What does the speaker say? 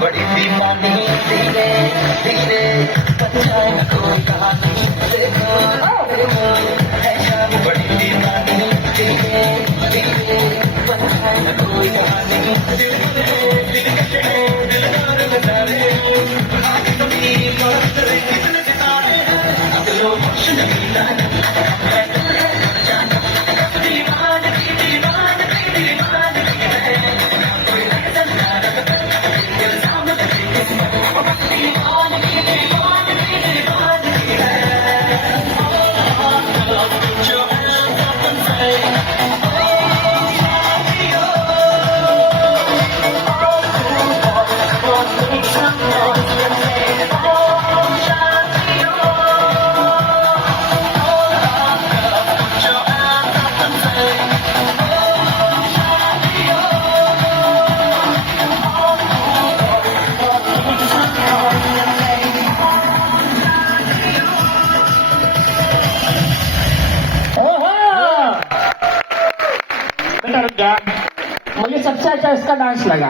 बड़ी दीवानी धीरे धीरे पंचायत कोई कहानी देखो है शाम बड़ी दीवानी धीरे धीरे पंचायत कोई कहानी दिल कचड़े दिलदार नजारे आज कभी मस्त रहे कितने सितारे दिलों खुश नगीना मुझे सबसे अच्छा इसका डांस लगा।